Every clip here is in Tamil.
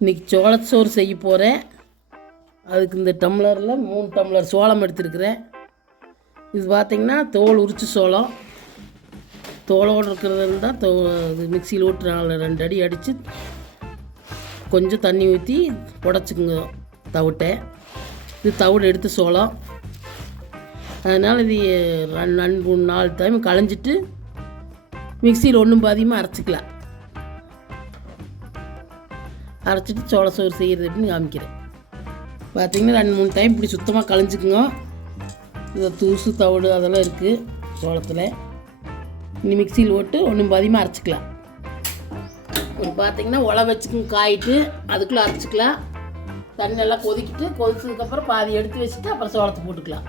இன்றைக்கி சோளச்சோறு செய்ய போகிறேன். அதுக்கு இந்த டம்ளரில் 3 டம்ளர் சோளம் எடுத்துருக்குறேன். இது பார்த்திங்கன்னா தோல் உரிச்ச சோளம். தோலோடு இருக்கிறது இருந்தால் இது மிக்சியில் ஓட்டு 2 அடி அடித்து கொஞ்சம் தண்ணி ஊற்றி புடச்சிக்குங்க தவிட்டை. இது தவிடு எடுத்து சோளம். அதனால் இது 4 டைம் களைஞ்சிட்டு மிக்சியில் ஒன்றும் பாதியமாக அரைச்சிக்கலாம். அரைச்சிட்டு சோளச்சோறு செய்கிறது எப்படின்னு காமிக்கிறேன். பார்த்திங்கன்னா 2-3 டைம் இப்படி சுத்தமாக களைஞ்சிக்குங்க. இதை தூசு தவிடு அதெல்லாம் இருக்குது சோளத்தில். இனி மிக்சியில் போட்டு ஒன்றும் பாதியமாக அரைச்சிக்கலாம். ஒரு பார்த்திங்கன்னா உலை வச்சுக்குங்க, காயிட்டு அதுக்குள்ளே அரைச்சிக்கலாம். தண்ணி எல்லாம் கொதிச்சதுக்கப்புறம் பாதி எடுத்து வச்சுட்டு அப்புறம் சோளத்தை போட்டுக்கலாம்.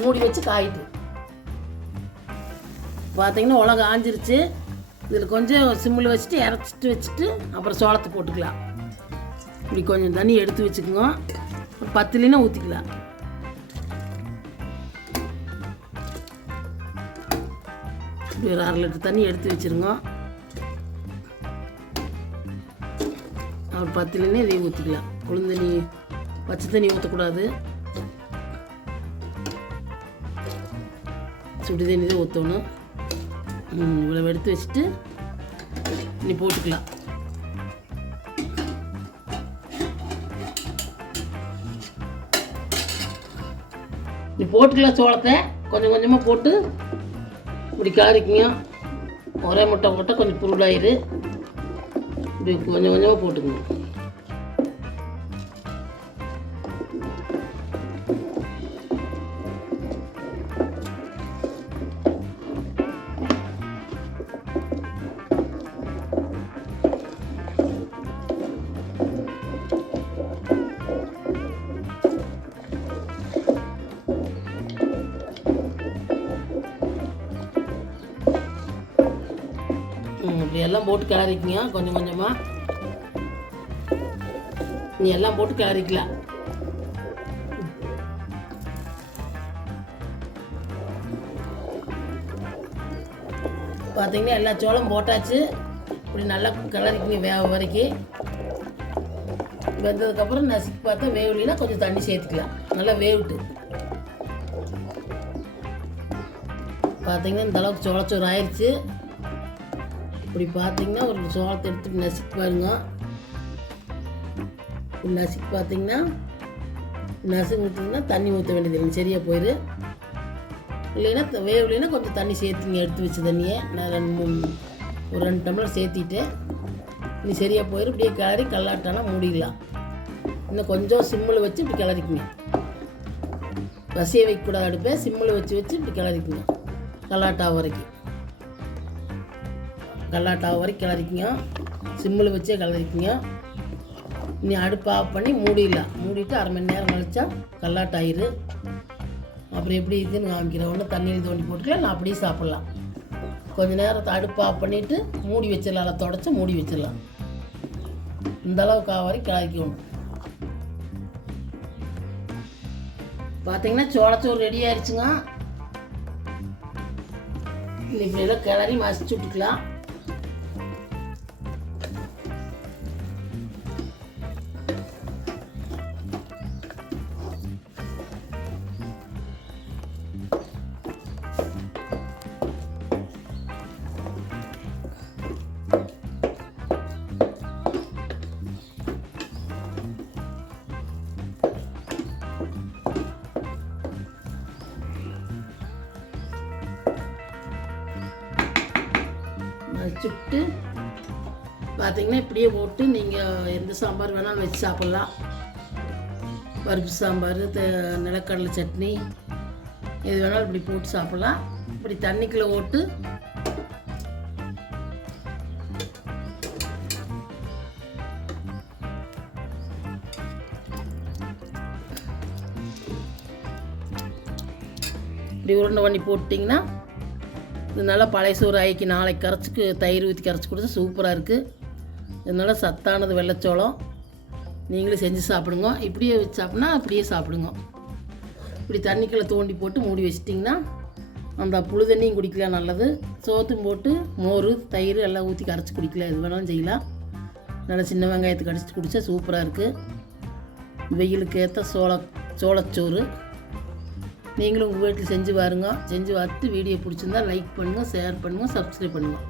மூடி வச்சு காயிட்டு பார்த்திங்கன்னா உலை காஞ்சிருச்சு. இதில் கொஞ்சம் சிம்மில் வச்சுட்டு இறச்சிட்டு வச்சுட்டு அப்புறம் சோளத்தை போட்டுக்கலாம். இப்படி கொஞ்சம் தண்ணி எடுத்து வச்சுக்கோங்க. 10 ஊற்றிக்கலாம். இப்படி ஒரு 1/2 லிட்டர் தண்ணி எடுத்து வச்சுருங்க. அப்புறம் 10 இதையும் ஊற்றிக்கலாம். குளிர்ந்தண்ணி பச்சை தண்ணி ஊற்றக்கூடாது, சுடு தண்ணி தான் ஊற்றணும். இவ்வளோ எடுத்து வச்சுட்டு நீ போட்டுக்கலாம். நீ போட்டுக்கலாம். சோளத்தை கொஞ்சம் கொஞ்சமாக போட்டு இப்படி காரிக்குங்க. ஒரே முட்டை போட்டால் கொஞ்சம் புருளாயிரு. இப்படி கொஞ்சம் கொஞ்சமாக போட்டுக்கணும். இப்படி எல்லாம் போட்டு கிளறிக்குங்க. கொஞ்சம் கொஞ்சமாக நீ எல்லாம் போட்டு கிளறிக்கலாம். பார்த்தீங்கன்னா எல்லா சோளம் போட்டாச்சு. இப்படி நல்லா கிளறிக்குங்க வேக வரைக்கும். வெந்ததுக்கப்புறம் நசுக்கி பார்த்தா வேவலினா கொஞ்சம் தண்ணி சேர்த்துக்கலாம். நல்லா வேவிட்டு பார்த்தீங்கன்னா இந்த அளவுக்கு சோளச்சோறு ஆயிடுச்சு. இப்படி பார்த்தீங்கன்னா ஒரு சோளத்தை எடுத்து நசுக்கி பாருங்க. நசுக்கி பார்த்தீங்கன்னா நசுக்கு ஊற்றிங்கன்னா தண்ணி ஊற்ற வேண்டியது இல்லை, சரியாக போயிடு. இல்லைன்னா வேவலைன்னா கொஞ்சம் தண்ணி சேர்த்துங்க. எடுத்து வச்ச தண்ணியை நான் ஒரு 2 டம்ளர் சேர்த்திட்டு நீ சரியாக போயிடு. இப்படியே கிளறி கல்லாட்டானா மூடிடலாம். இன்னும் கொஞ்சம் சிம்மில் வச்சு இப்படி கிளறிக்குங்க. வசிய வைக்கக்கூடாது அடுப்பை. சிம்மில் வச்சு இப்படி கிளறிக்குங்க. கல்லாட்டா வரைக்கும் கிளறிக்குங்க. சிம்மில் வச்சே கிளறிக்குங்க. நீ அடுப்பு ஆஃப் பண்ணி மூடிடலாம். மூடிட்டு 1/2 மணி நேரம் கழிச்சா கல்லாட்டாயிரு. அப்புறம் எப்படி இருக்குதுன்னு காமிக்கிறேன். ஒன்று தண்ணியில் தோண்டி போட்டுக்கலாம், நான் அப்படியே சாப்பிட்லாம். கொஞ்சம் நேரத்தை அடுப்பு ஆஃப் பண்ணிவிட்டு மூடி வச்சிடலாம். அதை தொடச்சி மூடி வச்சிடலாம். இந்த அளவுக்கு வரைக்கும் கிளறிக்கணும். பார்த்தீங்கன்னா சோளச்சோறு ரெடி ஆயிடுச்சுங்க. இப்படியெல்லாம் கிளறி மசிச்சு விட்டுக்கலாம். வச்சுட்டு பார்த்தீங்கன்னா இப்படியே போட்டு நீங்கள் எந்த சாம்பார் வேணாலும் வச்சு சாப்பிட்லாம். பருப்பு சாம்பார், நிலக்கடலை சட்னி, எது வேணாலும் இப்படி போட்டு சாப்பிட்லாம். இப்படி தண்ணிக்குள்ளே போட்டு இப்படி உருண்டை பண்ணி போட்டிங்கன்னா இது நல்லா பழைய சோறு ஆக்கி நாளைக்கு கரைச்சிக்கு தயிர் ஊற்றி கரைச்சி கொடுத்தா சூப்பராக இருக்குது. இதனால் சத்தானது வெள்ளைச்சோளம். நீங்களும் செஞ்சு சாப்பிடுங்க. இப்படியே வச்சு சாப்பிட்னா அப்படியே சாப்பிடுங்க. இப்படி தண்ணிக்குள்ளே தோண்டி போட்டு மூடி வச்சிட்டிங்கன்னா அந்த புழு தண்ணியும் குடிக்கலாம், நல்லது. சோத்தும் போட்டு மோர் தயிர் எல்லாம் ஊற்றி கரைச்சி குடிக்கலாம், எது வேணாலும் செய்யலாம். நல்லா சின்ன வெங்காயத்தை கடிச்சிட்டு குடித்தா சூப்பராக இருக்குது. வெயிலுக்கு ஏற்ற சோளச்சோறு. நீங்களும் உங்கள் வீட்டில் செஞ்சு பாருங்க. செஞ்சு பார்த்துட்டு வீடியோ பிடிச்சிருந்தா லைக் பண்ணுங்கள், ஷேர் பண்ணுங்கள், சப்ஸ்கிரைப் பண்ணுங்கள்.